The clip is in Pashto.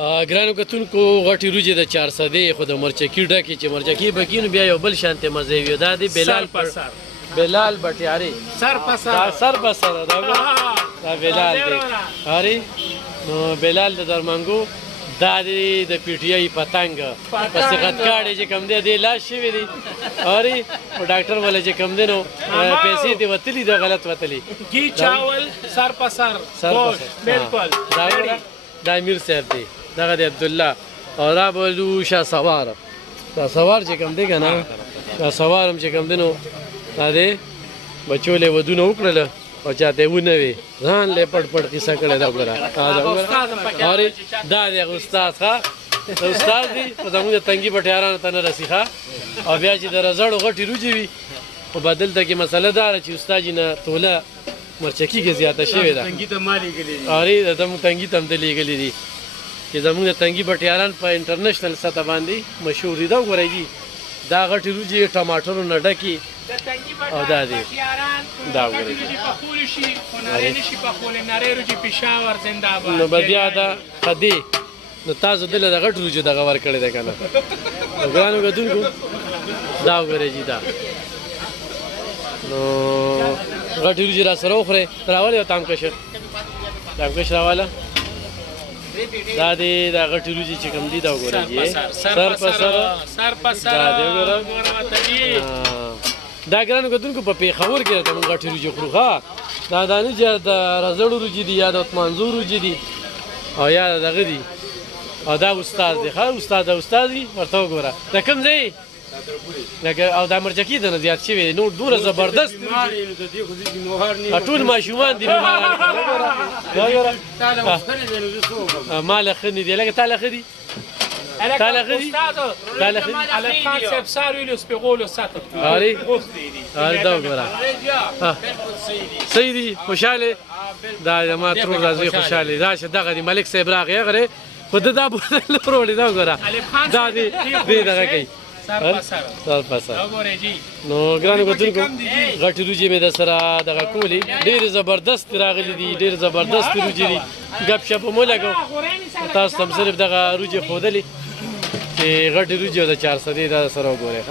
ګرانو کتونکو غټې وریجې د 400 خو د مرچکي ډکې چې مرچکي پکې نو بیا یو بل شانتې مزې وي دا د بلال بټیاري سر په سر دا بلال دی اره نو بلال د درمنګو دا د پی ټی آی پتنګ پس غټکاړي چې کم دی لاش شوی دی اره او ډاکټر ولا چې کم دی نو پیسې دی وتلی دا غلط وتلی گی چاول سر په سر بالکل دا امیر صاحب دی دغه د عبد الله او را بولو شاه سوار دا سوار چې کم دی کنه دا سوار هم چې کم دی نو دا دی بچو له ودونه وکړل او چاته ونه وي ځان له پټ کیسه کړه دا وګوره اور دا دی استاد ښا استاد دی په زموږ تنګي پټیارانو ته نه رسیخه او بیا چې د رزړو غټي روجي وي او بدل ته کې مسله دا چې استاد نه توله مرچکی کې زیاته شوې ده تنګي ته مالي غلي اره د تنګي تم د لګلې دي چې زموږ تنګي پټیاران په انټرنیشنل سطح باندې مشهور دي دا وګورئ دا غټي روجي ټماټرو نه ډکی او دا دی دا وګورئ نو بیا دا خدي نو تاسو دله د غټ روجي دغه ور کړی دی کنه ګرانو کتونکو دا وګورئ دا نو غټي روجي را سره وخوره راولې او تامکش راواله دا دی دا غټي روجي چې کوم دی دا وګورئ سر په سر دا دی وګورئ دا ګرانو کتونکو په پیښور کې راته موږ غټي روجي خورو ښه دا دانه چې د رزړو روجي دي یا د منظور روجي دي او یا دغه دي او دا استاد دی ښه استاد دی ورته وګوره دا کوم ځای لکه او دا مرچکي د نه زیات شوی نو دوره زبردست ټول ماشومان دي مال خني دي لکه تعالی خدي على الخمسة بصار يلوس بيقولوا ساتر اري دا وګوره سيدي خوشاله دا ما تر راځي خوشاله دا چې دغه دی ملک صاحب راغی غره خود دا پرولې دا وګوره دا دی دغه کوي سر په سر نو ګرانو کتونکو غټي روجي مې د سره دغه کولی ډېر زبردست راغلي دي ډېر زبردست روجي دي غپ شپ مو لګو تاسو هم صرف دغه روجي خودلې چې غټي روجي د 400 دا سره وګورئ